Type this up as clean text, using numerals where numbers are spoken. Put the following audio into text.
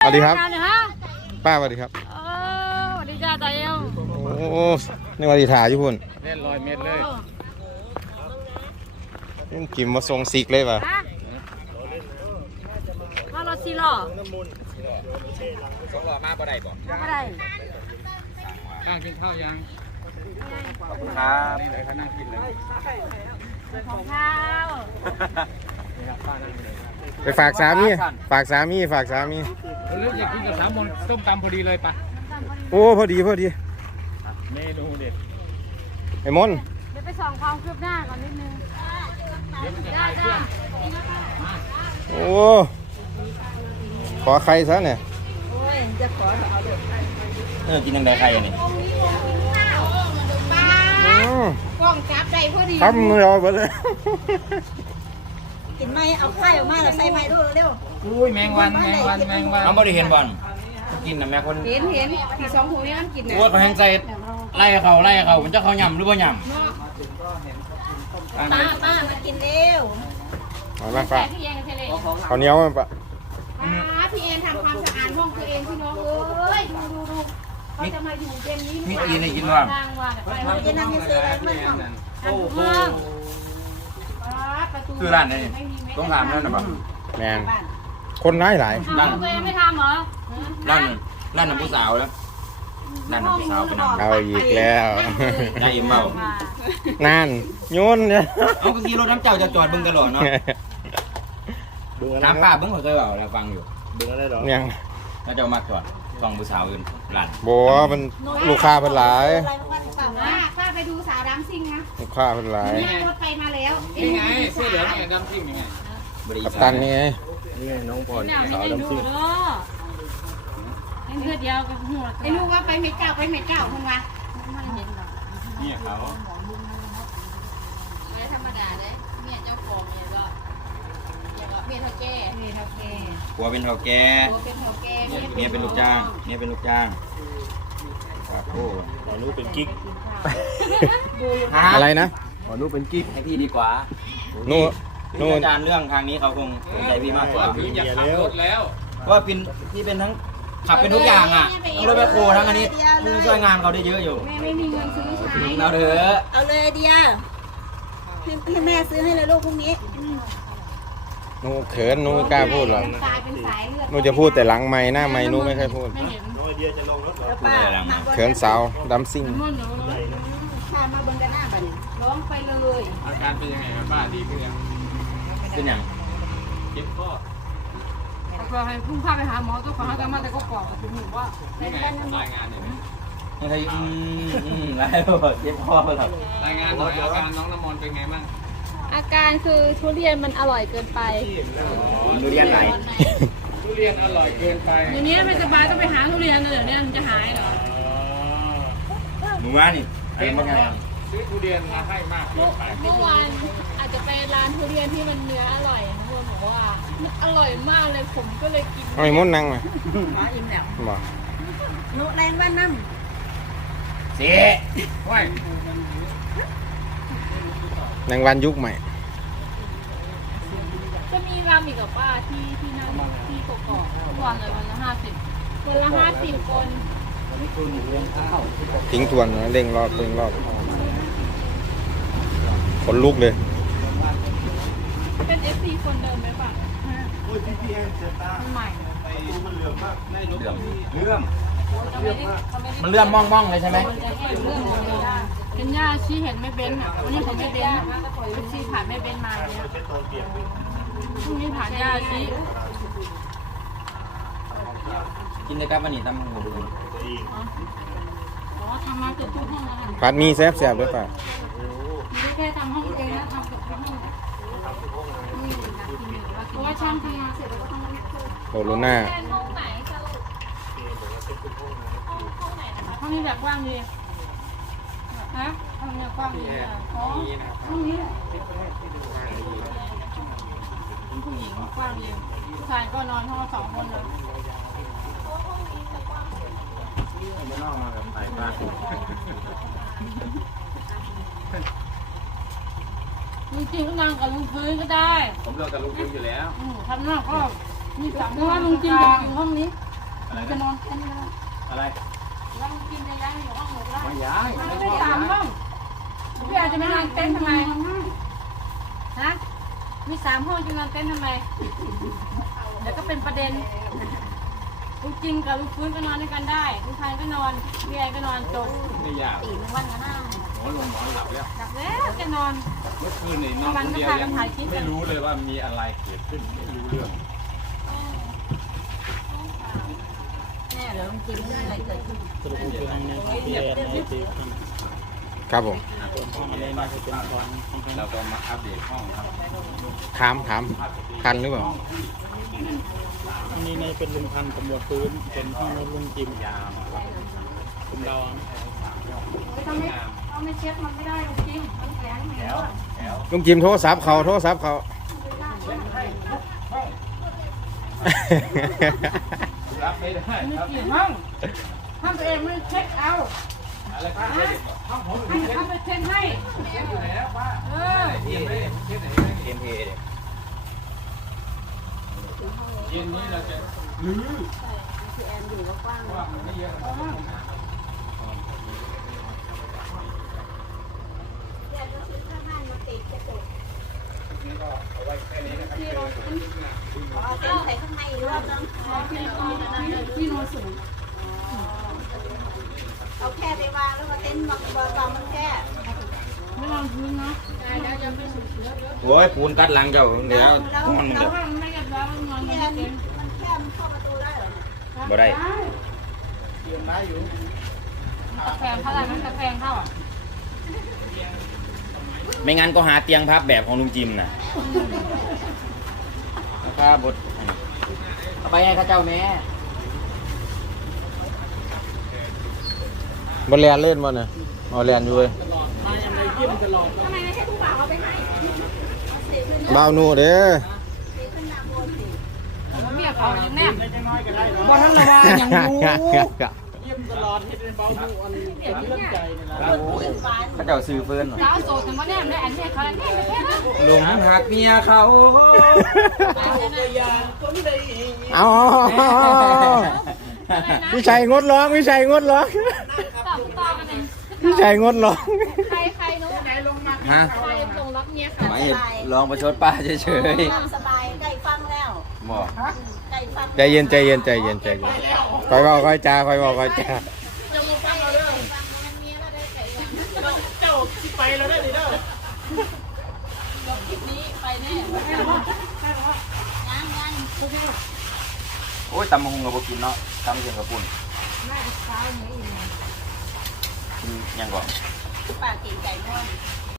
วัสดีครับป้าสวัสดีครับสวัสดีจ้าตาเอวโอ้นี่วันดีถ่ายอยู่พุ่นเล่น100 เมตรเลยกินมาทรงซิกเลยป่ะมารถซีหล่อ 2 หล่อมาบ่ได้บ่มาได้ตั้งกินข้าวยังขอบคุณครับนี่เลยเขานั่งกินเลยของข้าวไปฝากสามีฝากสามีเลือกอยากกินกับ3 โมงต้มตำพอดีเลยปะโอ้พอดีเมนูเด็ดไอ้มนเดี๋ยวไปส่องความคืบหน้าก่อนนิดนึงได้จ้าโอ้ขอใครซะเนี่ยโอ้ยจะขอเอากินยังไงใครอันนี้กล้องจับได้พอดีทำเราไปเลยกินไหมเอาไข่ออกมาแล้วใส่ไม้ด้วยเร็วอุ้ยแมงวันเอาบ่ได้เห็นบอลกินนะแม่คนเห็นที่2 หูนี่มันกินนะโอ้ยเขาแห้งใจไล่เขามันจะเขายำหรือว่าป้ยำมากินเร็วมาป้าข้าวเหนียวมั้ยป้าพี่เอ็นทำความสะอาดห้องตัวเองพี่น้องเอ้ยดูเขาจะมาอยู่เย็นนี้มีกินอะไรกินบ้างจะนั่งซื้ออะไรมันโอ้โหคือร้านนี้ต้องถามนั่นนะบ้างแมนคนร้ายหลายร้านตัวเองไม่ทำเหรอร้านน้ำผู้สาวแล้วร้านน้ำผู้สาวเป็นเอาอีกแล้วได้อิ่มเมานั่นโยนเนี่ยเอาก็ขี่รถน้ำเจ้าจะจอดบึงตลอดเนาะน้ำป้าเบิ้งเคยเบาแล้วฟังอยู่บึงอะไรหรอเนี่ยแล้วจะมาจอดฟังผู้สาวอื่นร้านบัวมันลูกค้าเป็นหลายป้าไปดูสาวดัมซิงนะลูกค้าเป็นหลายรถไปมาแล้วนี่ไงเสื้อเหลืองเนี่ยดัมซิงยังไงกัปตันนี่ไงน้องพรสาวดัมซิงเพื่อเดียวกับหัวไอ้ลูกว่าไปเมเจ้าคนวะนี่เขาไม่ธรรมดาเลยเมียเจ้าของเนี่ยก็อย่างว่าเมียเท่าแก่ผัวเป็นเท่าแก่เมียเป็นลูกจ้างครับโอ้ขอรู้เป็นกิ๊กอะไรนะขอรู้เป็นกิ๊กให้พี่ดีกว่านู่นอาจารย์เรื่องทางนี้เขาคงสนใจพี่มากกว่าอยากขับรถแล้วว่าพี่เป็นทั้งขับเป็นทุกอย่างอ่ะทั้งรถแบคโฮทั้งอันนี้ช่วยงานเขาได้เยอะอยู่แม่ไม่มีเงินซื้อใช้เอาเถอะเอาเลยเดียให้แม่ซื้อให้เลยลูกพรุ่งนี้นู่เขินนู่กล้าพูดหรอกนู่จะพูดแต่หลังไม้หน้าไม้นู่ไม่เคยพูดเขินสาวดัมซิ่งพามาบนกันหน้าบ้านร้องไปเลยอาการเป็นยังไงบ้าดีขึ้นยังเป็นยังเจ็บข้อเราให้พุ่งพาไปหาหมอตัวขอหากันมาแต่ก็กรอกคุณหนูว่ารายงานเนี่ยอะไรรายเจ็บข้อหรอรายงานหน่อยอาการน้องน้ำมนต์เป็นไงบ้างอาการคือทุเรียนมันอร่อยเกินไปทุเรียนไหนทุเรียนอร่อยเกินไปอย่างนี้ไม่สบายต้องไปหาทุเรียนเดี๋ยวนี้มันจะหายเหรอหนูว่านี่เป็นยังไงซื้อทุเรียนมาให้มากเมื่อวานอาจจะไปร้านทุเรียนที่มันเนื้ออร่อยนะเพื่อนบอกว่ามันอร่อยมากเลยผมก็เลยกินไอ้มุ่นนั่งไหมมาอิ่มแล้วบ่หนูแรงบ้านนั่งเสียว้ายนางวันยุคใหม่จะมีรำอีกกับป้าที่นั่งที่กกอกทุกวันเลยวันละ50คนทิ้งทวนนะเร่งรอบคนลุกเลยเป็น FC คนเดิมไหมป่ะใหม่มันเลื่อมมันเลื่อมม่องเลยใช่ไหมเป็นย่าชี้เห็นไม่เบ้นอ่ะวันนี้ผมไม่เบ้นชี้ผ่านไม่เบ้นมาเนี่ยพรุ่งนี้ผ่านย่าชี้กินได้ครับวันนี้ตั้มหูดูอ๋อทำมาเกือบทุกห้องแล้วผัดมีแซ่บด้วยป่ะไม่ได้แค่ทำห้องเองนะทำเกือบทุกห้องเพราะว่าช่างทำงานเสร็จแล้วก็ต้องโหลูน่าห้องนี้แบบกว้างดีฮะห้องนี้กว้างดีอ๋อห้องนี้ผู้หญิงกว้างดีผู้ชายก็นอนห้อง2 คนเลยไม่นอกมาแบบไต่บ้านจริงๆก็นั่งกับลุงฟื้นก็ได้ผมเลิกกับลุงฟื้นอยู่แล้วทำหน้าก็มี3 เพราะว่าลุงจริงอยู่ห้องนี้อะไรแล้วมันกินในร้านอยู่ห้องหนูได้ไม่ย้ายมันไม่ไม่ชอบสามห้ย้าอย งพี่อาจจะไม่นอนเต็นท์ทำไมฮะมี3 ห้องจะนอนเต็นท์ทำไมเดี๋ยวก็เป็นประเด็นลูกจิมกับลูกฟื้นก็นอนด้วยกันได้ลูกชายก็นอนพี่ไอก็นอนจบไม่อยากตีนึงวันกันหน้าหมอลงหมอนหลับแล้วกลับแล้วจะนอนเมื่อคืนนี่นอนคนเดียวยังไม่รู้เลยว่ามีอะไรเกิดขึ้นไม่รู้เรื่องแน่เดี๋ยวลุงจิมไม่มีอะไรเกิดขึ้นสรุปคือทางนี้ที่แอนนี่คือครับผมห้องอะไรน่าจะเป็นตอนเราก็มาอัปเดตห้องครับถามคันหรือเปล่าอันนี้ในเป็นลุงพันธุ์ตำรวจพื้นเป็นห้องลุงจิมผมเราต้องไม่เช็คมันไม่ได้ลุงจิมมันแข็งเหนียวอะลุงจิมโทรศัพท์เขารับไม่ได้มีครับกี่ห้องตัวเองไม่เช็คเอาอะไรครับห้องผมให้เขาไปเช็คให้เช็คอยู่แล้วป้าเออเย็นไหมเช็คไหนเอ็มเอเย็นนี้เราจะลื้อที่แอนอยู่ก็กว้างว่ามันไม่เยอะนี่ก็เอาไว้แค่นี้นะครับเอาเต้นใส่ข้างในอีกรอบนึงที่โนสูงเอาแค่ไปวางแล้วมาเต้นบางมันแค่ไม่ลองพื้นนะได้จะไปสูงเสือเยอะโอ้ยปูนกัดหลังเจ้าเดี๋ยวมันแต่ว่ามันไม่กับแล้วมันนอนแค่ไม่เต็มมันแค่มันเข้าประตูได้เหรอบ่ได้ตะแคงเท่าไหร่มันตะแคงเท่าอ่ะไม่งั้นก็หาเตียงพับแบบของลุงจิมน่ะนะครับบทเอาไปให้ข้าเจ้าแม่บอลแลนเล่นบ่เนี่ยบอลแลนอยู่เลยทำไมไม่ใช่ทุกฝาเอาไปให้เสียขึ้นบ่าวนูเด้อเสียขึ้นหน้าโบนสิเมียเขาอย่างแน่บ่ทันระวังอย่างรู้เเยี่ยมตลอดเห็นเบาดูอันเป็นเรื่องใจนี่นะปืนฟ้าข้าเจ้าซื้อเฟิร์นสาวโสดแต่ว่าแน่ได้อันนี้เขาแน่ไม่แค่นะลุงหักเมียเขา เอาพี่ชัยงดร้องพี่ชัยงดร้องต่อกันเองพี่ชัยงดร้องใครนู้นฮะใครลงรับเมียเขาไม่ร้องประชดป้าเฉยสบายใกล้ฟังแล้วๆบอกใกล้ฟังใจเย็นคอยบอกคอยจาคอยบอกคอยจาเจ้าที่ไปแล้วได้ดีเด้อนี้ไปแน่ยังโอ้ยตำมะฮุงกับกินเนาะตำเสียงกับปุ่นไม่เช้านี้อีกยังก่อนปากกินไก่ม่วง